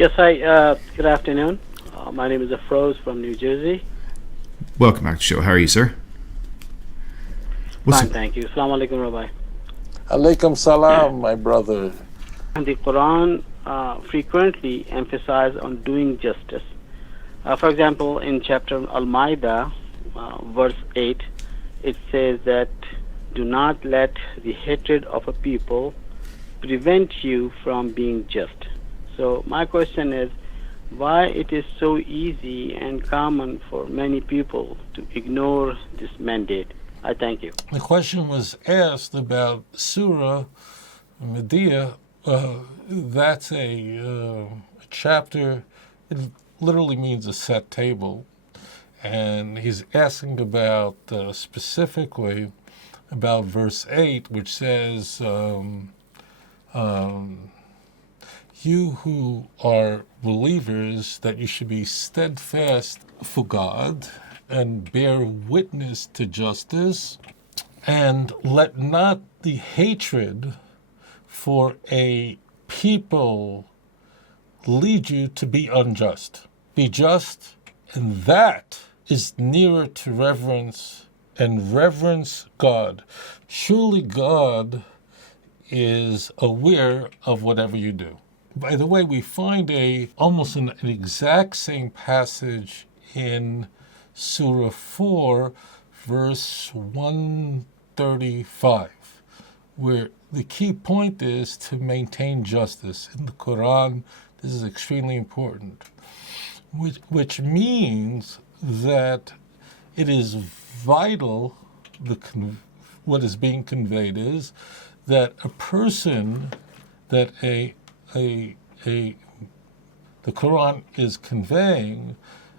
Yes, hi. Good afternoon. My name is Afroz from New Jersey. Welcome back to the show. How are you, sir? What's Fine, the, thank you. Assalamu alaikum, Rabbi. Alaikum salam, my brother. The Quran frequently emphasizes on doing justice. For example, in chapter Al-Ma'idah, verse 8, it says that do not let the hatred of a people prevent you from being just. So my question is, why it is so easy and common for many people to ignore this mandate? I thank you. The question was asked about Surah Medea. That's a chapter. It literally means a set table. And he's asking about specifically about verse 8, which says, you who are believers, that you should be steadfast for God and bear witness to justice, and let not the hatred for a people lead you to be unjust. Be just, and that is nearer to reverence, and reverence God. Surely God is aware of whatever you do. By the way, we find almost an exact same passage in Surah 4, verse 135, where the key point is to maintain justice. In the Quran, this is extremely important, which means that it is vital, what is being conveyed is that a person, that the Quran is conveying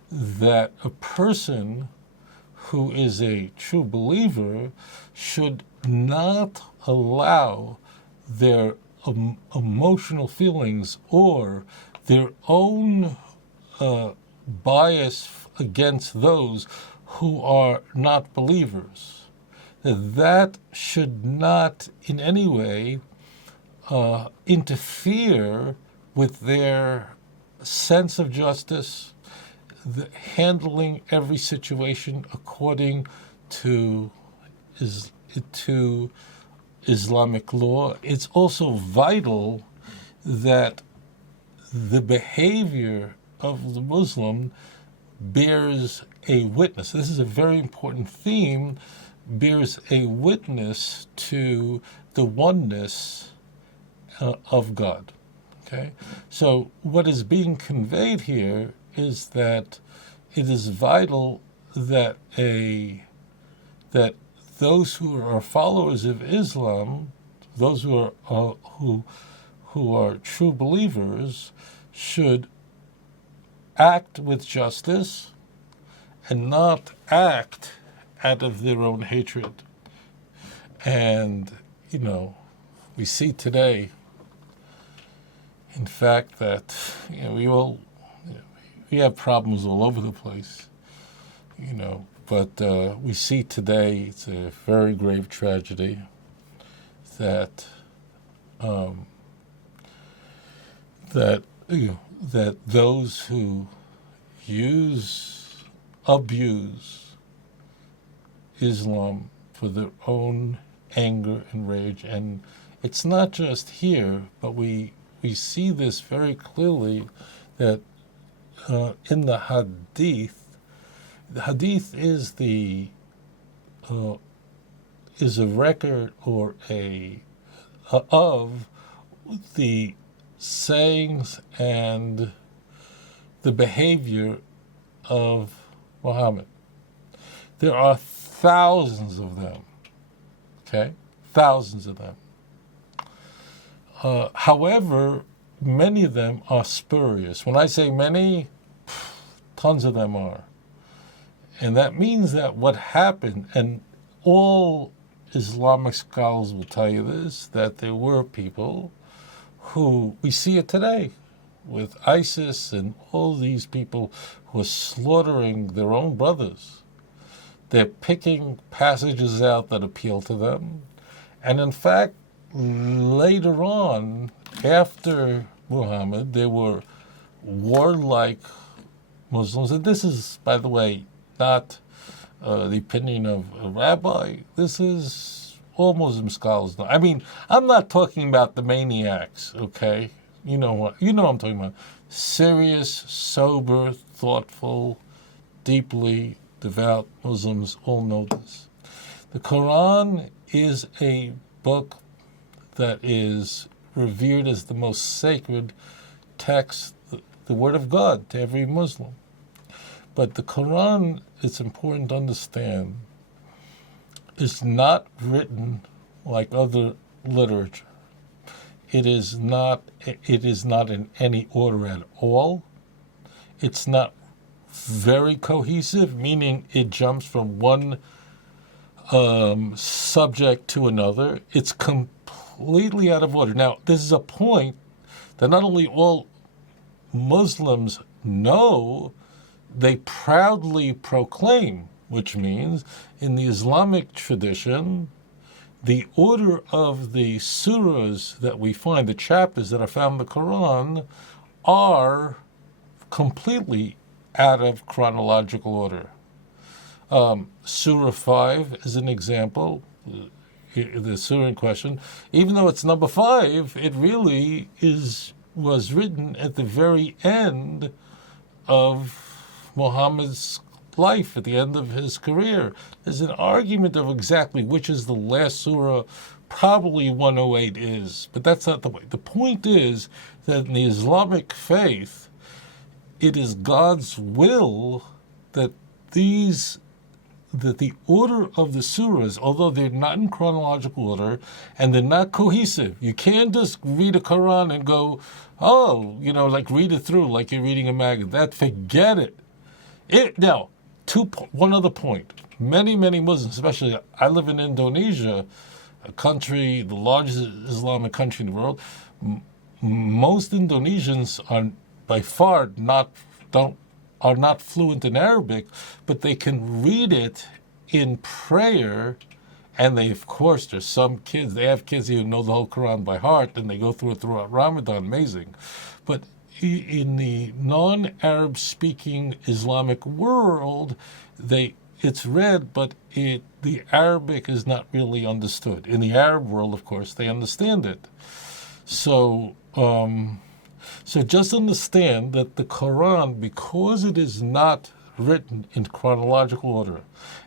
that a person who is a true believer should not allow their emotional feelings or their own bias against those who are not believers. That should not in any way interfere with their sense of justice, handling every situation according to Islamic law. It's also vital that the behavior of the Muslim bears a witness. This is a very important theme, bears a witness to the oneness of God. Okay? So what is being conveyed here is that it is vital that that those who are followers of Islam, those who are true believers, should act with justice and not act out of their own hatred. And we see today, in fact, that we have problems all over the place, but we see today it's a very grave tragedy that that those who abuse Islam for their own anger and rage, and it's not just here, but we see this very clearly that in the Hadith. The Hadith is is a record or of the sayings and the behavior of Muhammad. There are thousands of them. Okay, thousands of them. However, many of them are spurious. When I say many, tons of them are. And that means that what happened, and all Islamic scholars will tell you this, that there were people who, we see it today with ISIS and all these people who are slaughtering their own brothers. They're picking passages out that appeal to them. And in fact, later on, after Muhammad, there were warlike Muslims, and this is, by the way, not the opinion of a rabbi. This is all Muslim scholars know. I mean, I'm not talking about the maniacs, okay? You know what I'm talking about. Serious, sober, thoughtful, deeply devout Muslims all know this. The Quran is a book that is revered as the most sacred text, the Word of God to every Muslim. But the Quran, it's important to understand, is not written like other literature. It is not in any order at all. It's not very cohesive, meaning it jumps from one subject to another. It's completely out of order. Now, this is a point that not only all Muslims know, they proudly proclaim, which means in the Islamic tradition, the order of the surahs that we find, the chapters that are found in the Quran, are completely out of chronological order. Surah 5 is an example, the surah in question. Even though it's number 5, it really was written at the very end of Muhammad's life, at the end of his career. There's an argument of exactly which is the last surah. Probably 108 is, but that's not the way. The point is that in the Islamic faith, it is God's will that the order of the surahs, although they're not in chronological order and they're not cohesive, you can't just read a Quran and go, oh, like read it through like you're reading a magazine. Forget it. Now, one other point. Many, many Muslims, especially I live in Indonesia, a country, the largest Islamic country in the world. Most Indonesians are by far are not fluent in Arabic, but they can read it in prayer. And of course, there's some kids, they have kids who know the whole Quran by heart, and they go through it throughout Ramadan, amazing. But in the non-Arab speaking Islamic world, it's read, but the Arabic is not really understood. In the Arab world, of course, they understand it. So just understand that the Quran, because it is not written in chronological order,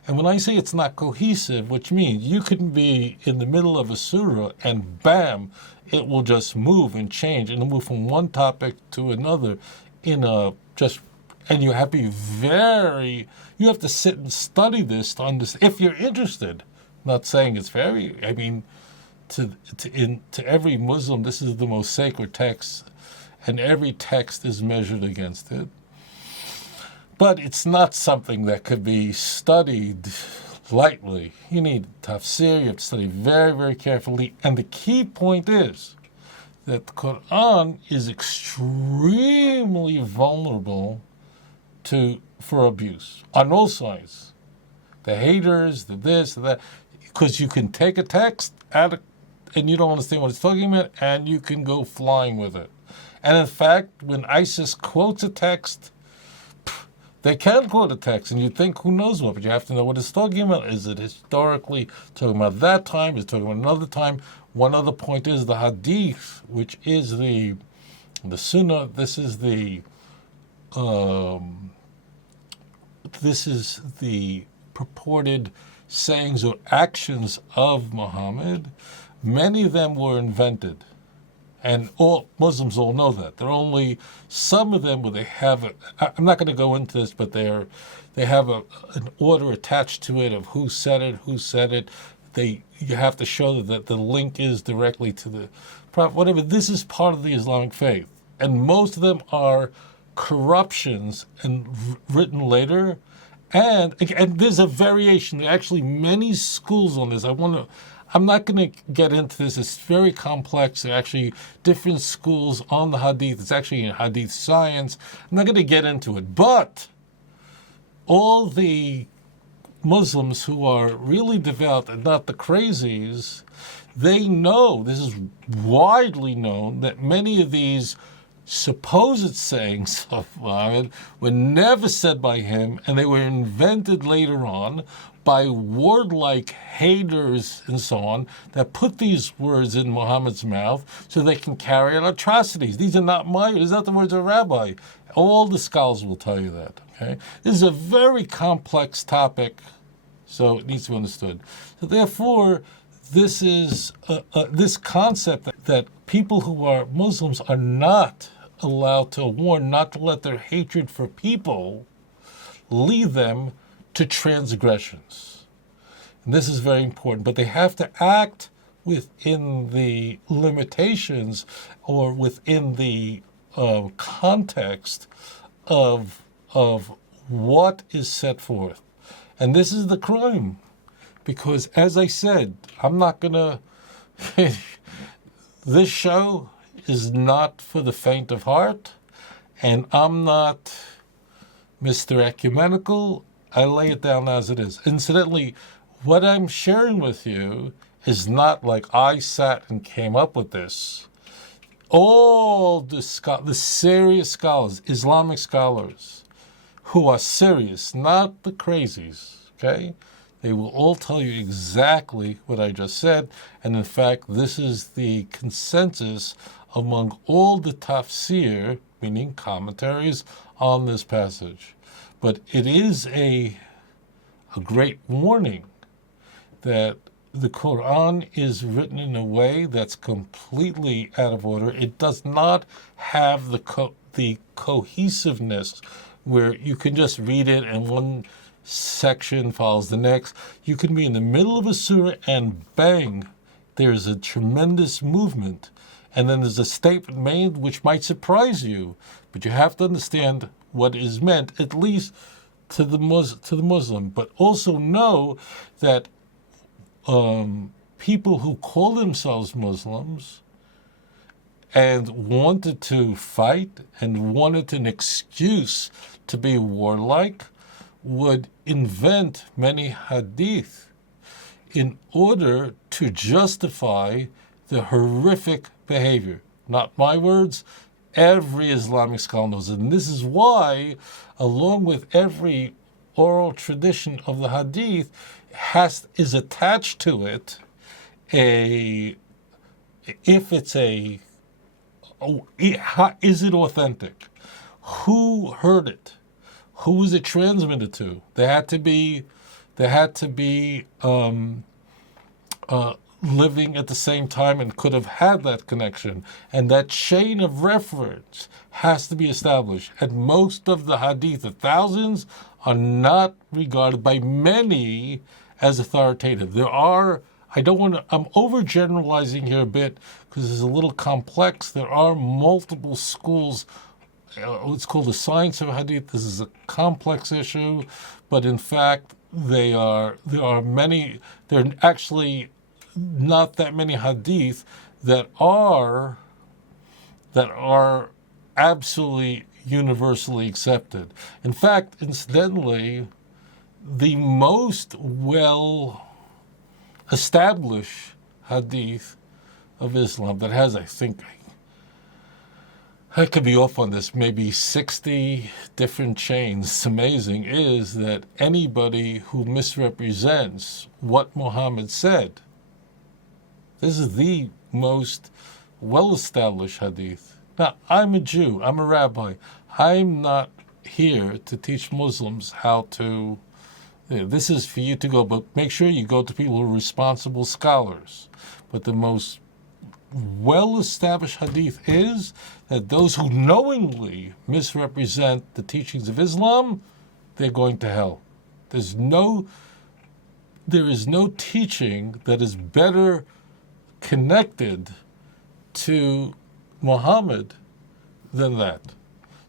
and when I say it's not cohesive, which means you can be in the middle of a surah and bam, it will just move and change and move from one topic to another and you have to sit and study this to understand, if you're interested. Not saying it's very, I mean, to every Muslim, this is the most sacred text, and every text is measured against it. But it's not something that could be studied lightly. You need tafsir, you have to study very, very carefully. And the key point is that the Quran is extremely vulnerable for abuse on all sides. The haters, the this, the that, because you can take a text and you don't understand what it's talking about, and you can go flying with it. And in fact, when ISIS quotes a text, they can quote a text, and you think, who knows what, but you have to know what it's talking about. Is it historically talking about that time? Is it talking about another time? One other point is the Hadith, which is the Sunnah. This is the purported sayings or actions of Muhammad. Many of them were invented. And all Muslims all know that. There are only some of them where they have I'm not going to go into this, but they have an order attached to it of who said it. You have to show that the link is directly to the prophet, whatever. This is part of the Islamic faith. And most of them are corruptions and written later. And there's a variation. There are actually many schools on this. I'm not going to get into this. It's very complex. There are actually different schools on the Hadith. It's actually in Hadith science. I'm not going to get into it. But all the Muslims who are really devout and not the crazies, they know, this is widely known, that many of these supposed sayings of Muhammad were never said by him, and they were invented later on by warlike haters and so on that put these words in Muhammad's mouth so they can carry out atrocities. These are not these are not the words of a rabbi. All the scholars will tell you that. Okay, this is a very complex topic, so it needs to be understood. So therefore, this is this concept that people who are Muslims are not allowed to warn, not to let their hatred for people lead them to transgressions. And this is very important, but they have to act within the limitations or within the context of what is set forth. And this is the crime. Because as I said, I'm not going to... This show is not for the faint of heart, and I'm not Mr. Ecumenical. I lay it down as it is. Incidentally, what I'm sharing with you is not like I sat and came up with this. All the serious scholars, Islamic scholars, who are serious, not the crazies, okay? They will all tell you exactly what I just said, and in fact, this is the consensus among all the tafsir, meaning commentaries, on this passage. But it is a great warning that the Quran is written in a way that's completely out of order. It does not have the cohesiveness where you can just read it and one section follows the next. You can be in the middle of a surah and bang, there's a tremendous movement. And then there's a statement made which might surprise you. But you have to understand what is meant, at least to the Muslim. But also know that people who call themselves Muslims and wanted to fight and wanted an excuse to be warlike would invent many hadith in order to justify the horrific behavior. Not my words, every Islamic scholar knows it. And this is why, along with every oral tradition of the hadith, is attached to it is it authentic? Who heard it? Who was it transmitted to? They had to be living at the same time and could have had that connection. And that chain of reference has to be established. And most of the hadith, the thousands, are not regarded by many as authoritative. I'm overgeneralizing here a bit because it's a little complex. There are multiple schools. It's called the science of hadith. This is a complex issue, but in fact, there are actually not that many hadith that are absolutely universally accepted. In fact, incidentally, the most well-established hadith of Islam that has, I think, I could be off on this, maybe 60 different chains. It's amazing, is that anybody who misrepresents what Muhammad said, this is the most well-established hadith. Now, I'm a Jew, I'm a rabbi. I'm not here to teach Muslims how to, this is for you to go, but make sure you go to people who are responsible scholars. But the most well-established hadith is that those who knowingly misrepresent the teachings of Islam, they're going to hell. There is no teaching that is better connected to Muhammad than that.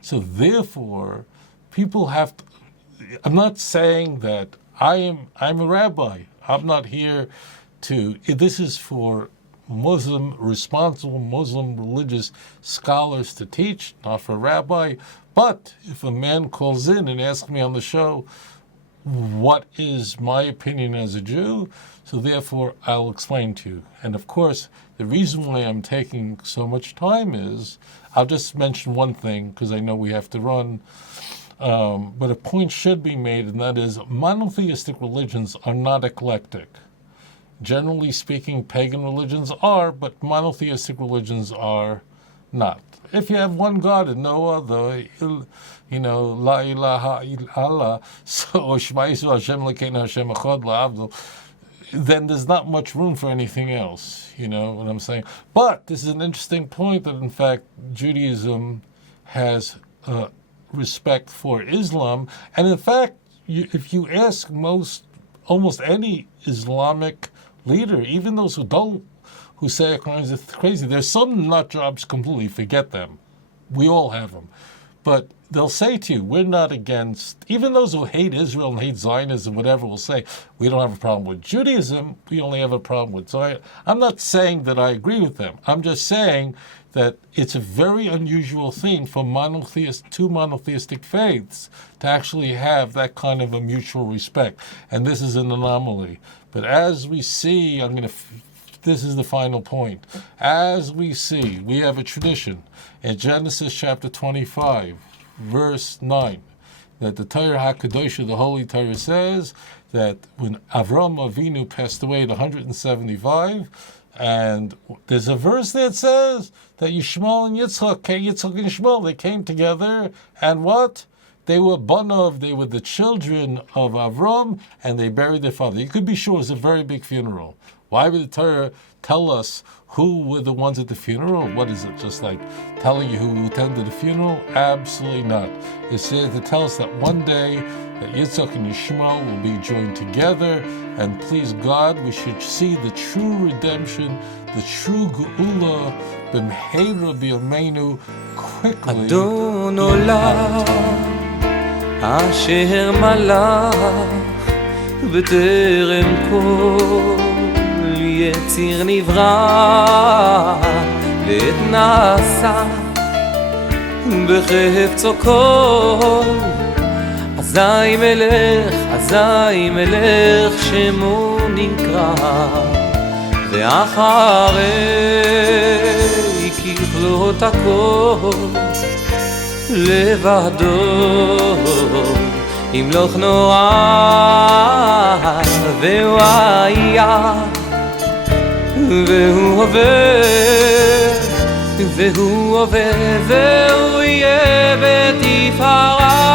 So therefore, people have to, I'm not saying that I'm a rabbi. I'm not here this is for responsible Muslim religious scholars to teach, not for a rabbi. But if a man calls in and asks me on the show, what is my opinion as a Jew, so therefore I'll explain to you. And of course, the reason why I'm taking so much time is, I'll just mention one thing, because I know we have to run, but a point should be made, and that is monotheistic religions are not eclectic. Generally speaking, pagan religions are, but monotheistic religions are not. If you have one God and no other, la ilaha illallah, so Shema Yisrael Hashem Elokeinu Hashem Echad La'avdil, then there's not much room for anything else, you know what I'm saying? But this is an interesting point that, in fact, Judaism has respect for Islam. And in fact, if you ask almost any Islamic leader, even those who say it's crazy, there's some nut jobs completely, forget them. We all have them. But they'll say to you, we're not against, even those who hate Israel and hate Zionism, whatever, will say, we don't have a problem with Judaism, we only have a problem with Zion. I'm not saying that I agree with them. I'm just saying that it's a very unusual thing for two monotheistic faiths to actually have that kind of a mutual respect. And this is an anomaly. But as we see, this is the final point. As we see, we have a tradition in Genesis chapter 25, verse 9, that the Torah HaKadosh, the Holy Torah, says that when Avram Avinu passed away at 175, and there's a verse that says that Yishmael and Yitzchak and Shmuel, they came together, and what? They were Banov, they were the children of Avram, and they buried their father. You could be sure it was a very big funeral. Why would the Torah tell us who were the ones at the funeral? What is it, just like telling you who attended the funeral? Absolutely not. It's there to tell us that one day that Yitzchak and Yishmael will be joined together, and please God, we should see the true redemption, the true Geula, b'mheira b'yameinu, quickly. Adon olam, asher malach, b'terem kol יציר נברא, ואת נעשה בחפצו כל. אזי מלך שמו נקרא, ואחרי ככלות הכל לבדו ימלוך נורא, והוא היה והוא עובר והוא יהיה בתפארה.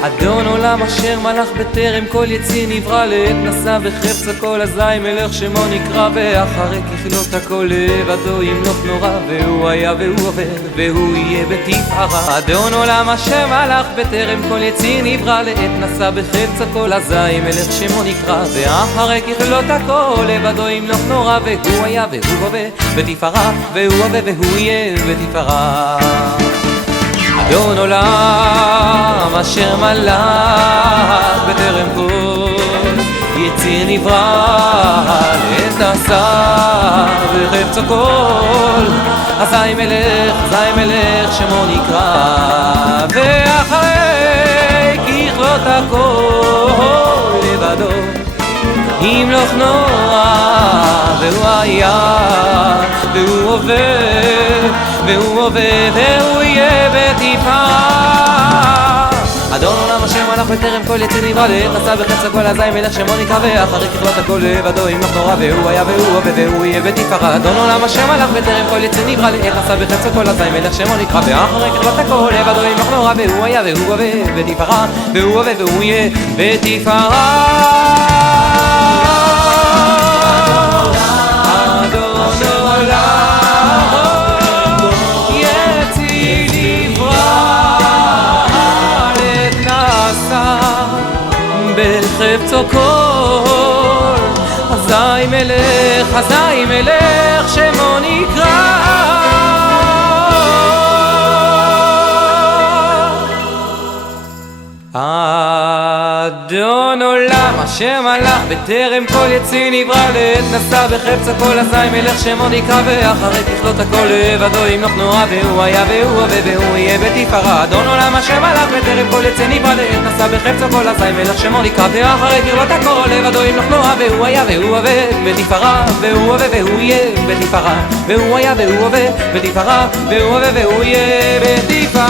אדון עולם אשר מלך בטרם כל יציר נברא, לעת נשא בחפץ הכל. אזי מלך שמו נקרא, ואחרי ככלות הכל לבדו ימלוך נורא, והוא היה והוא עובר והוא יהיה בתפארה. אדון עולם אשר מלך בטרם כל יציר נברא, לעת נשא בחפץ הכל. אזי מלך שמו נקרא, ואחרי ככלות הכל לבדו ימלוך נורא, והוא היה והוא עובר בתפארה, והוא עובר והוא יהיה בתפארה. אדון עולם אשר מלך בטרם כל יציר נברא, לעת נשא בחפצו כל. אזי מלך שמו נקרא, ואחרי ככלות הכל לבדו ימלוך נורא, והוא היה והוא עובר והוא יהיה בתפארה. אדון עולם אשר מלך בטרם כל יציר נברא, לעת נשא בחפץ הכל. אזי מלך שמו נקרא, ואחרי ככלות הכל לבדו ימלוך נורא, והוא היה והוא עובר והוא יהיה בתפארה. אדון עולם אשר מלך בטרם כל יציר נברא, לעת נשא בחפץ הכל. אזי מלך שמו נקרא, ואחרי ככלות הכל לבדו ימלוך נורא, והוא היה והוא עובר בתפארה, והוא עובר והוא יהיה בתפארה. בחפצו כל. אזי מלך שמו נקרא. אדון עולם אשר מלך בטרם כל יציר נברא לעת נשא בחפץ הכל אזי מלך שמו נקרא ואחרי ככלות הכל לבדו ימלוך נורא והוא היה והוא הווה והוא יהיה בתפארה אדון עולם אשר מלך בטרם כל יציר נברא לעת נשא בחפץ הכל אזי מלך שמו נקרא ואחרי ככלות הכל לבדו ימלוך נורא והוא היה והוא הווה בתפארה והוא הווה והוא יהיה בתפארה והוא היה והוא הווה בתפארה והוא הווה והוא יהיה בתפארה